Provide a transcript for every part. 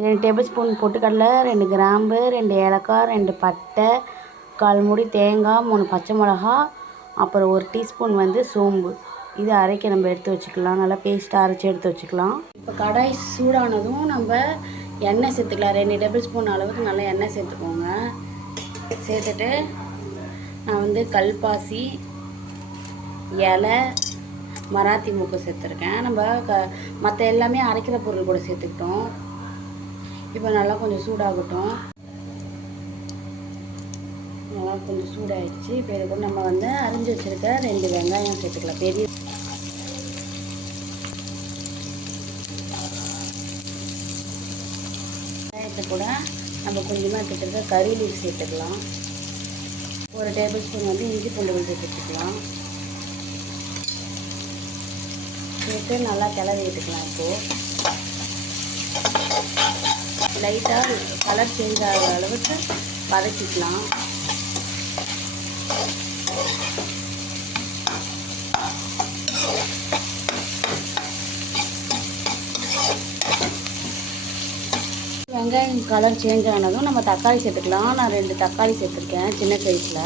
2 table spoon பொட்டுக்கடலை, 2 கிராம்பு, 2 ஏலக்காய், 2 பட்டை, 1/4 மூடி தேங்காய், 3 பச்சை மிளகா, அப்புறம் 1 டீஸ்பூன் வந்து சோம்பு. இது அரைக்க நம்ம எடுத்து வச்சுக்கலாம். நல்லா பேஸ்ட்டாக அரைச்சி எடுத்து வச்சுக்கலாம். இப்போ கடாய் சூடானதும் நம்ம எண்ணெய் சேர்த்துக்கலாம். 2 டேபிள் ஸ்பூன் அளவுக்கு நல்லா எண்ணெய் சேர்த்துக்கோங்க. சேர்த்துட்டு நான் வந்து கல்பாசி, இலை, மராத்தி மூக்கு சேர்த்துருக்கேன். நம்ம மற்ற எல்லாமே அரைக்கிற பொருள் கூட சேர்த்துக்கிட்டோம். இப்போ நல்லா கொஞ்சம் சூடாகட்டும். நல்லா கொஞ்சம் சூடாகிடுச்சு. இப்போ இது கூட நம்ம வந்து அரிஞ்சு வச்சுருக்க 2 வெங்காயம் சேர்த்துக்கலாம். பெரிய வெங்காயத்தை கூட நம்ம கொஞ்சமாக எடுத்துகிட்டு கறி லீஃப் சேர்த்துக்கலாம். 1 டேபிள் ஸ்பூன் வந்து இஞ்சி பூண்டு விழுது சேர்த்துக்கலாம். சேர்த்து நல்லா கிளறி விட்டுக்கலாம். இப்போது லைட்டாக கலர் சேஞ்ச் ஆகிற அளவுக்கு வதக்கிக்கலாம். வெங்காயம் கலர் சேஞ்ச் ஆனதும் நம்ம தக்காளி சேர்த்துக்கலாம். நான் 2 தக்காளி சேர்த்துருக்கேன் சின்ன சைஸில்.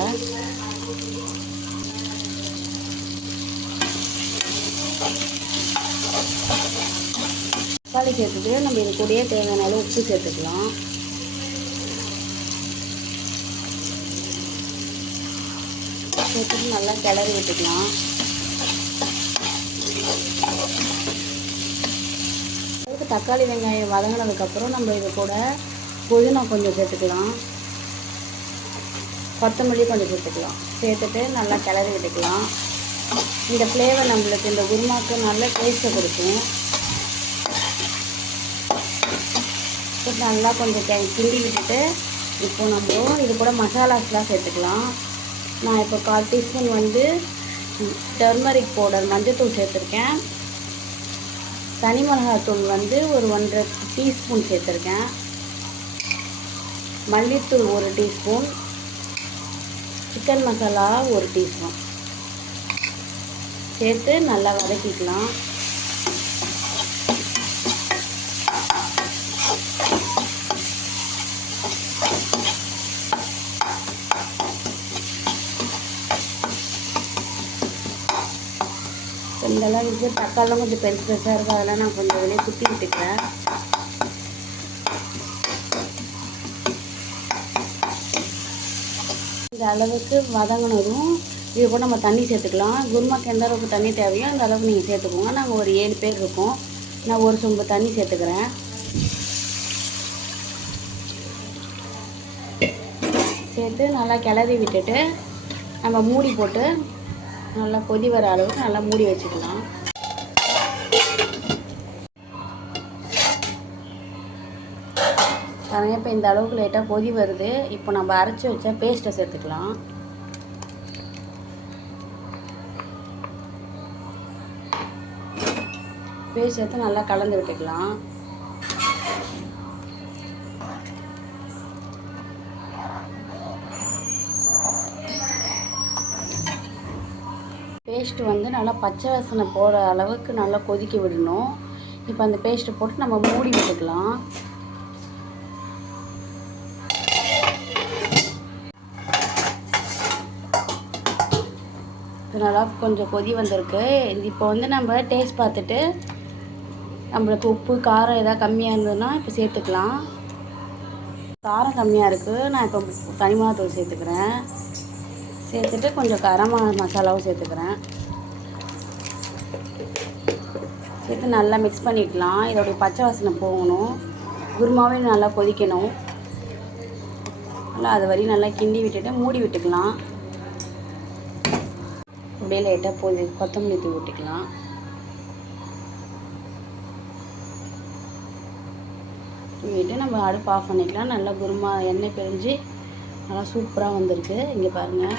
தக்காளி சேர்த்துட்டு நம்ம இது கூடயே தேவையான அளவு உப்பு சேர்த்துக்கலாம். சேர்த்துட்டு நல்லா கிளறி விட்டுக்கலாம். அதுக்கு தக்காளி வெங்காயம் வதங்கினதுக்கப்புறம் நம்ம இது கூட புதினா கொஞ்சம் சேர்த்துக்கலாம். கொத்தமல்லி கொஞ்சம் சேர்த்துக்கலாம். சேர்த்துட்டு நல்லா கிளறி விட்டுக்கலாம். இந்த ஃப்ளேவர் நம்மளுக்கு இந்த குருமாவுக்கு நல்ல டேஸ்ட்டை கொடுக்கும். நல்லா கொஞ்சம் கிண்டி விட்டுட்டு இப்போ நம்ம இது கூட மசாலாஸ்லாம் சேர்த்துக்கலாம். நான் இப்போ 1/4 டீஸ்பூன் வந்து டர்மரிக் பவுடர் மஞ்சள்தூள் சேர்த்துருக்கேன். தனி மிளகாத்தூள் வந்து ஒரு 1.5 டீஸ்பூன் சேர்த்துருக்கேன். மல்லித்தூள் 1 டீஸ்பூன், சிக்கன் மசாலா 1 டீஸ்பூன் சேர்த்து நல்லா வதக்கிக்கலாம். இந்த அளவுக்கு தக்காளிலாம் கொஞ்சம் பெருசு பெருசாக இருக்கும். அதெல்லாம் நான் கொஞ்சம் வெளியே குத்தி விட்டுக்கிறேன். இந்த அளவுக்கு வதங்கினதும் இது கூட நம்ம தண்ணி சேர்த்துக்கலாம். குருமாக்கு எந்த அளவுக்கு தண்ணி தேவையோ அந்த அளவுக்கு நீங்கள் சேர்த்துக்கோங்க. நாங்கள் ஒரு 7 பேர் இருக்கோம். நான் 1 சொம்பு தண்ணி சேர்த்துக்கிறேன். சேர்த்து நல்லா கிளறி விட்டுட்டு நம்ம மூடி போட்டு நல்லா கொதி வர அளவுக்கு நல்லா மூடி வச்சுக்கலாம். பாருங்கள், இப்போ இந்த அளவுக்கு லைட்டாக கொதி வருது. இப்போ நம்ம அரைச்சி வச்ச பேஸ்ட்டை சேர்த்துக்கலாம். பேஸ்ட் சேர்த்து நல்லா கலந்து விட்டுக்கலாம். பேஸ்ட்டு வந்து நல்லா பச்சை வாசனை போகிற அளவுக்கு நல்லா கொதிக்க விடணும். இப்போ அந்த பேஸ்ட்டு போட்டு நம்ம மூடி விட்டுக்கலாம். நல்லா கொஞ்சம் கொதி வந்திருக்கு. இப்போ வந்து நம்ம டேஸ்ட் பார்த்துட்டு நம்மளுக்கு உப்பு காரம் எதாவது கம்மியாக இருந்ததுன்னா இப்போ சேர்த்துக்கலாம். காரம் கம்மியாக இருக்குது. நான் இப்போ தனி மிளகாத்தூள் சேர்த்துக்கிறேன். சேர்த்துட்டு கொஞ்சம் கரம் மசாலாவும் சேர்த்துக்கிறேன். சேர்த்து நல்லா மிக்ஸ் பண்ணிக்கலாம். இதோடைய பச்சை வாசனை போகணும். குருமாவே நல்லா கொதிக்கணும். நல்லா அது வரையும் நல்லா கிண்டி விட்டுட்டு மூடி விட்டுக்கலாம். அப்படியே லைட்டாக கொத்தமல்லி தூவி விட்டுக்கலாம். தூவிட்டு நம்ம அடுப்பு ஆஃப் பண்ணிக்கலாம். நல்லா குருமா எண்ணெய் பிரிஞ்சு நல்லா சூப்பராக வந்திருக்கு. இங்கே பாருங்கள்.